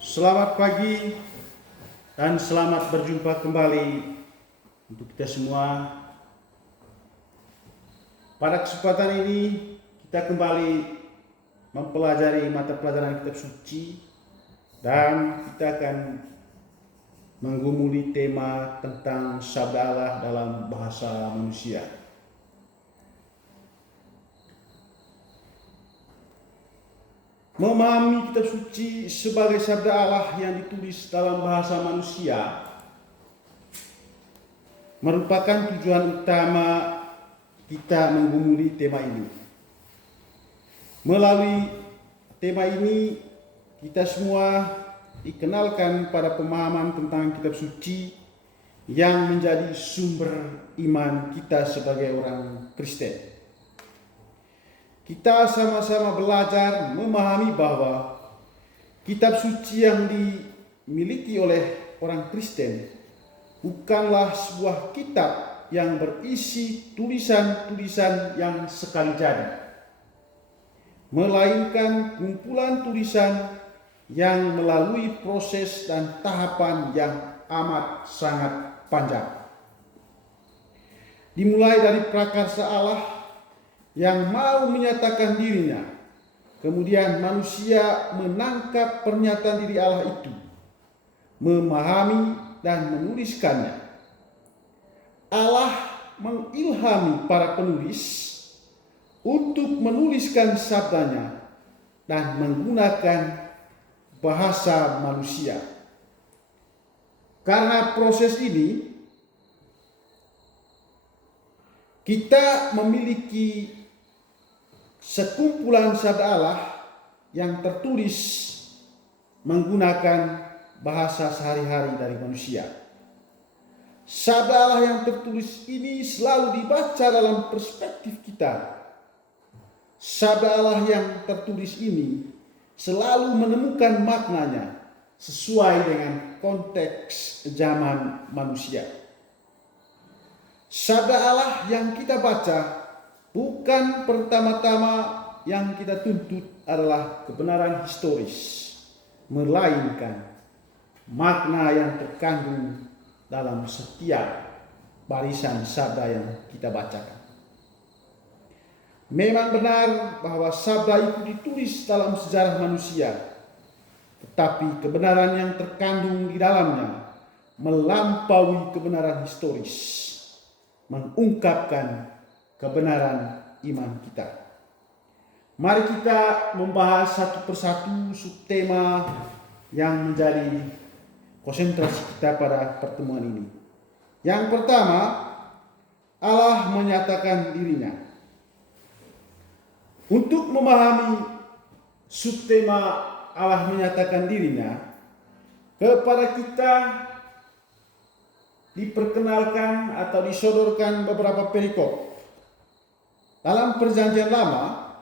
Selamat pagi dan selamat berjumpa kembali untuk kita semua. Pada kesempatan ini kita kembali mempelajari mata pelajaran kitab suci dan kita akan menggumuli tema tentang sabda Allah dalam bahasa manusia. Memahami kitab suci sebagai sabda Allah yang ditulis dalam bahasa manusia merupakan tujuan utama kita menggumuli tema ini. Melalui tema ini kita semua dikenalkan pada pemahaman tentang kitab suci yang menjadi sumber iman kita sebagai orang Kristen. Kita sama-sama belajar memahami bahwa kitab suci yang dimiliki oleh orang Kristen bukanlah sebuah kitab yang berisi tulisan-tulisan yang sekali jadi, melainkan kumpulan tulisan yang melalui proses dan tahapan yang amat sangat panjang. Dimulai dari prakarsa Allah yang mau menyatakan dirinya, kemudian manusia menangkap pernyataan diri Allah itu, memahami dan menuliskannya. Allah mengilhami para penulis untuk menuliskan sabdanya dan menggunakan bahasa manusia. Karena proses ini, kita memiliki sekumpulan sabda Allah yang tertulis menggunakan bahasa sehari-hari dari manusia. Sabda Allah yang tertulis ini selalu dibaca dalam perspektif kita. Sabda Allah yang tertulis ini selalu menemukan maknanya sesuai dengan konteks zaman manusia. Sabda Allah yang kita baca bukan pertama-tama yang kita tuntut adalah kebenaran historis, melainkan makna yang terkandung dalam setiap barisan sabda yang kita bacakan. Memang benar bahwa sabda itu ditulis dalam sejarah manusia, tetapi kebenaran yang terkandung di dalamnya melampaui kebenaran historis, mengungkapkan kebenaran iman kita. Mari kita membahas satu persatu subtema yang menjadi konsentrasi kita pada pertemuan ini. Yang pertama, Allah menyatakan dirinya. Untuk memahami subtema Allah menyatakan dirinya, kepada kita diperkenalkan atau disodorkan beberapa perikop. Dalam Perjanjian Lama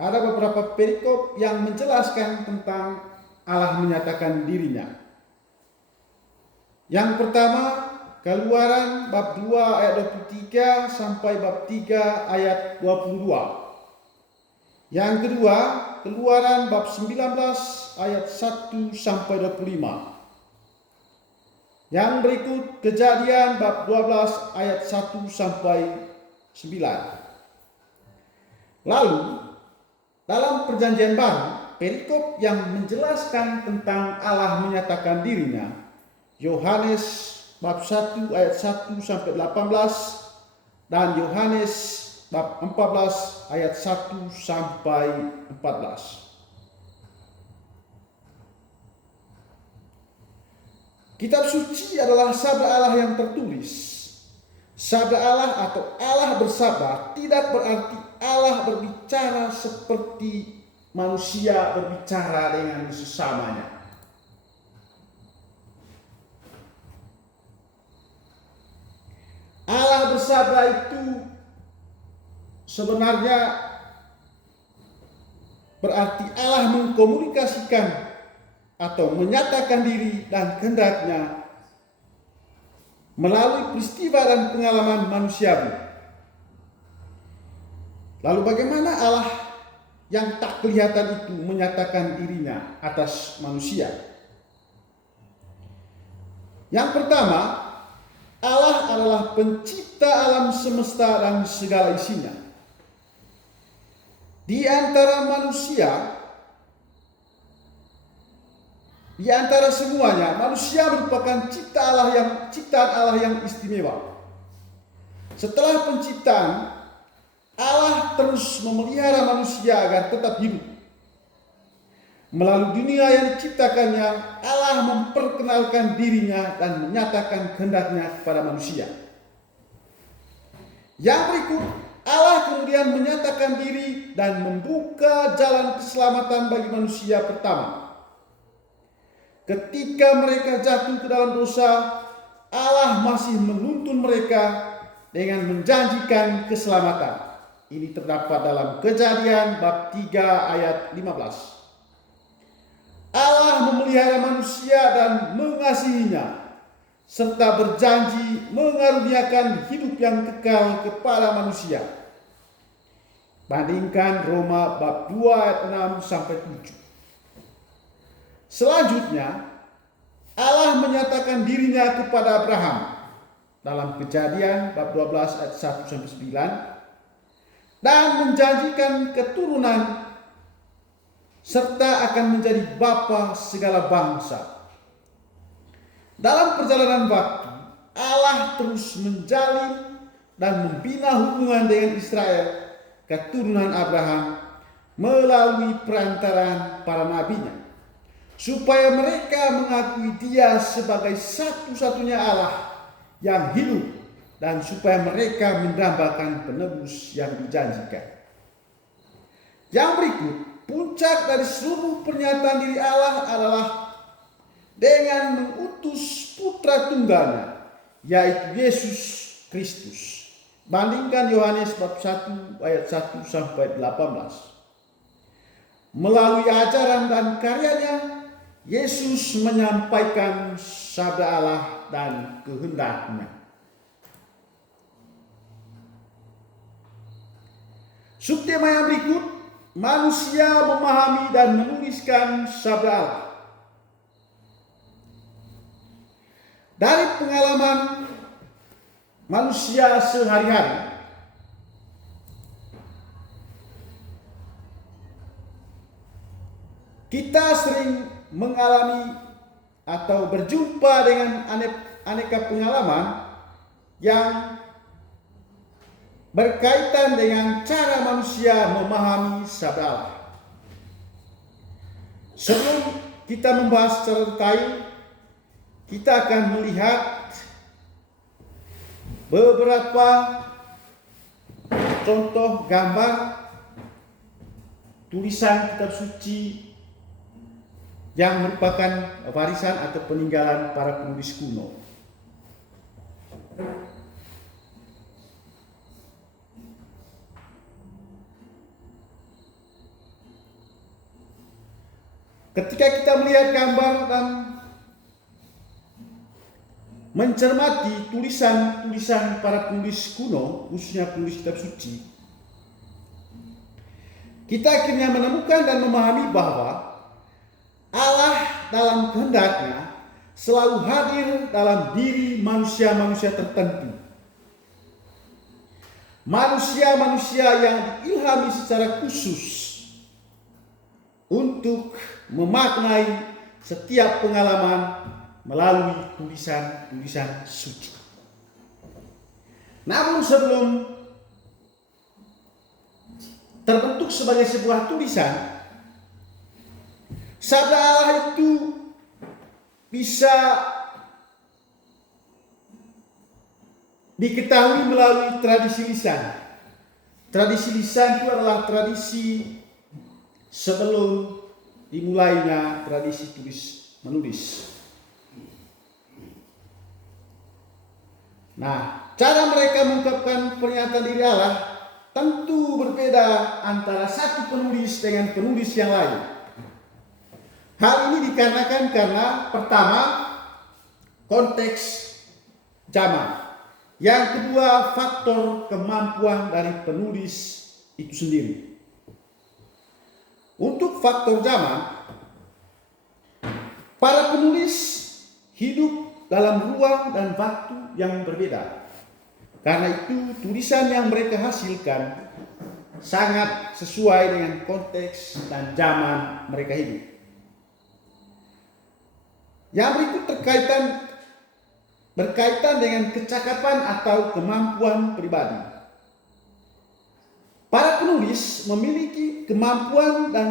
ada beberapa perikop yang menjelaskan tentang Allah menyatakan dirinya. Yang pertama, Keluaran bab 2 ayat 23 sampai bab 3 ayat 22. Yang kedua, Keluaran bab 19 ayat 1 sampai 25. Yang berikut Kejadian bab 12 ayat 1 sampai 9. Lalu dalam Perjanjian Baru, perikop yang menjelaskan tentang Allah menyatakan dirinya, Yohanes bab 1 ayat 1 sampai 18 dan Yohanes bab 14 ayat 1 sampai 14. Kitab suci adalah sabda Allah yang tertulis. Sabda Allah atau Allah bersabda tidak berarti Allah berbicara seperti manusia berbicara dengan sesamanya. Allah bersabda itu sebenarnya berarti Allah mengkomunikasikan atau menyatakan diri dan kehendaknya melalui peristiwa dan pengalaman manusiawi. Lalu bagaimana Allah yang tak kelihatan itu menyatakan dirinya atas manusia? Yang pertama, Allah adalah pencipta alam semesta dan segala isinya. Di antara manusia, di antara semuanya, manusia merupakan ciptaan Allah yang istimewa. Setelah penciptaan, Allah terus memelihara manusia agar tetap hidup. Melalui dunia yang diciptakannya, Allah memperkenalkan dirinya dan menyatakan kehendaknya kepada manusia. Yang berikut, Allah kemudian menyatakan diri dan membuka jalan keselamatan bagi manusia pertama. Ketika mereka jatuh ke dalam dosa, Allah masih menuntun mereka dengan menjanjikan keselamatan. Ini terdapat dalam Kejadian bab 3 ayat 15. Allah memelihara manusia dan mengasihinya, serta berjanji mengaruniakan hidup yang kekal kepada manusia. Bandingkan Roma bab 2 ayat 6 sampai 7. Selanjutnya, Allah menyatakan dirinya kepada Abraham dalam Kejadian bab 12 ayat 1 sampai 9 dan menjanjikan keturunan serta akan menjadi bapa segala bangsa. Dalam perjalanan waktu, Allah terus menjalin dan membina hubungan dengan Israel, keturunan Abraham, melalui perantaraan para nabinya, supaya mereka mengakui Dia sebagai satu-satunya Allah yang hidup dan supaya mereka mendambakan penebus yang dijanjikan. Yang berikut, puncak dari seluruh pernyataan diri Allah adalah dengan mengutus putra tunggalnya, yaitu Yesus Kristus. Bandingkan Yohanes bab 1 ayat 1 sampai 18. Melalui ajaran dan karyanya, Yesus menyampaikan sabda Allah dan kehendaknya. Subtema yang berikut, manusia memahami dan menuliskan sabda Allah. Dari pengalaman manusia sehari-hari, kita sering mengalami atau berjumpa dengan aneka pengalaman yang berkaitan dengan cara manusia memahami sabda Allah. Sebelum kita membahas secara detail, kita akan melihat beberapa contoh gambar tulisan kitab suci yang merupakan warisan atau peninggalan para penulis kuno. Ketika kita melihat gambar dan mencermati tulisan-tulisan para penulis kuno, khususnya penulis kitab suci, kita akhirnya menemukan dan memahami bahwa Allah dalam kehendaknya selalu hadir dalam diri manusia-manusia tertentu. Manusia-manusia yang diilhami secara khusus untuk memaknai setiap pengalaman melalui tulisan-tulisan suci. Namun sebelum terbentuk sebagai sebuah tulisan, sabda Allah itu bisa diketahui melalui tradisi lisan. Tradisi lisan itu adalah tradisi sebelum dimulainya tradisi tulis menulis. Nah, cara mereka mengungkapkan pernyataan diri Allah tentu berbeda antara satu penulis dengan penulis yang lain. Hal ini dikarenakan karena pertama, konteks zaman. Yang kedua, faktor kemampuan dari penulis itu sendiri. Untuk faktor zaman, para penulis hidup dalam ruang dan waktu yang berbeda. Karena itu tulisan yang mereka hasilkan sangat sesuai dengan konteks dan zaman mereka hidup. Yang berikut berkaitan dengan kecakapan atau kemampuan pribadi. Para penulis memiliki kemampuan dan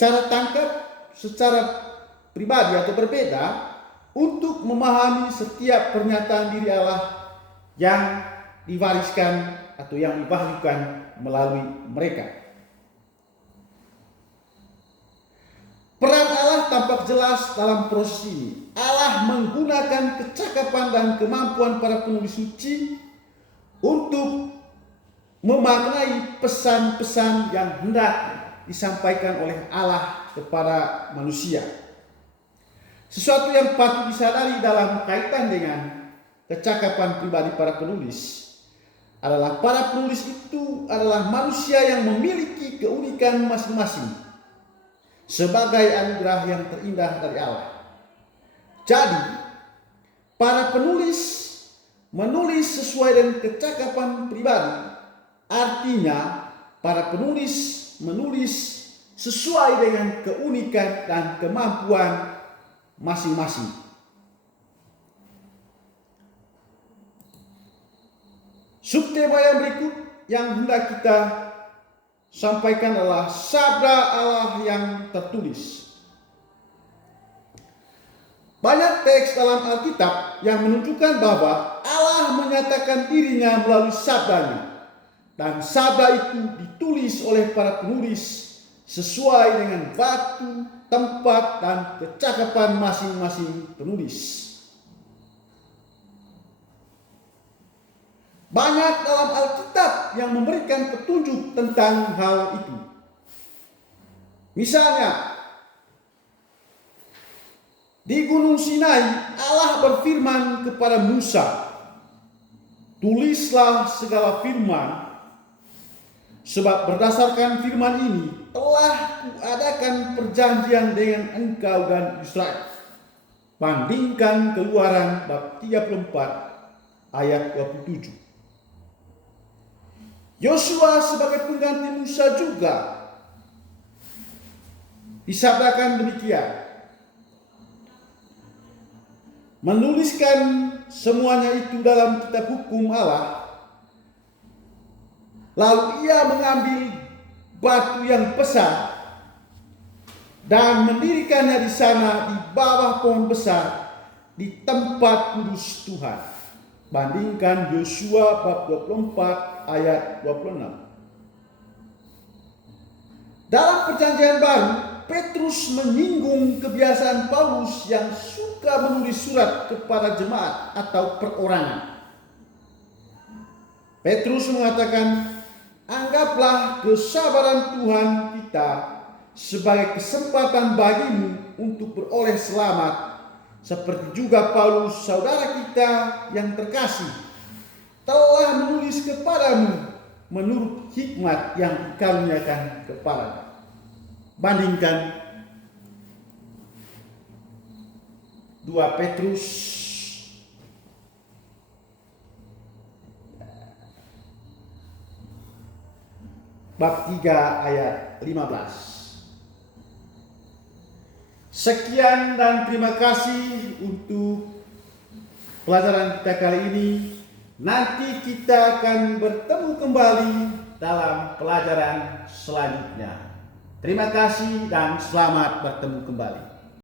cara tangkap secara pribadi atau berbeda untuk memahami setiap pernyataan diri Allah yang diwariskan atau yang diwahyukan melalui mereka. Peran Allah tampak jelas dalam proses ini. Allah menggunakan kecakapan dan kemampuan para penulis suci untuk memaknai pesan-pesan yang hendak disampaikan oleh Allah kepada manusia. Sesuatu yang patut disadari dalam kaitan dengan kecakapan pribadi para penulis adalah para penulis itu adalah manusia yang memiliki keunikan masing-masing sebagai anugerah yang terindah dari Allah. Jadi, para penulis menulis sesuai dengan kecakapan pribadi. Artinya, para penulis menulis sesuai dengan keunikan dan kemampuan masing-masing. Subtema yang berikut yang hendak kita sampaikan adalah sabda Allah yang tertulis. Banyak teks dalam Alkitab yang menunjukkan bahwa Allah menyatakan dirinya melalui sabdanya, dan sabda itu ditulis oleh para penulis sesuai dengan waktu, tempat, dan kecakapan masing-masing penulis. Banyak dalam Alkitab yang memberikan petunjuk tentang hal itu. Misalnya, di Gunung Sinai, Allah berfirman kepada Musa, "Tulislah segala firman, sebab berdasarkan firman ini telah kuadakan perjanjian dengan engkau dan Israel." Bandingkan Keluaran bab 34 ayat 27. Yosua sebagai pengganti Musa juga disabdakan demikian. Menuliskan semuanya itu dalam kitab hukum Allah. Lalu ia mengambil batu yang besar dan mendirikannya di sana di bawah pohon besar di tempat kudus Tuhan. Bandingkan Yosua bab 24 ayat 26. Dalam perjanjian baru, Petrus menyinggung kebiasaan Paulus yang suka menulis surat kepada jemaat atau perorangan. Petrus mengatakan, "Anggaplah kesabaran Tuhan kita sebagai kesempatan bagimu untuk beroleh selamat, seperti juga Paulus, saudara kita yang terkasih, telah menulis kepadamu menurut hikmat yang dikaruniakan kepadanya." Bandingkan 2 Petrus bab 3 ayat 15. Sekian dan terima kasih untuk pelajaran kita kali ini. Nanti kita akan bertemu kembali dalam pelajaran selanjutnya. Terima kasih dan selamat bertemu kembali.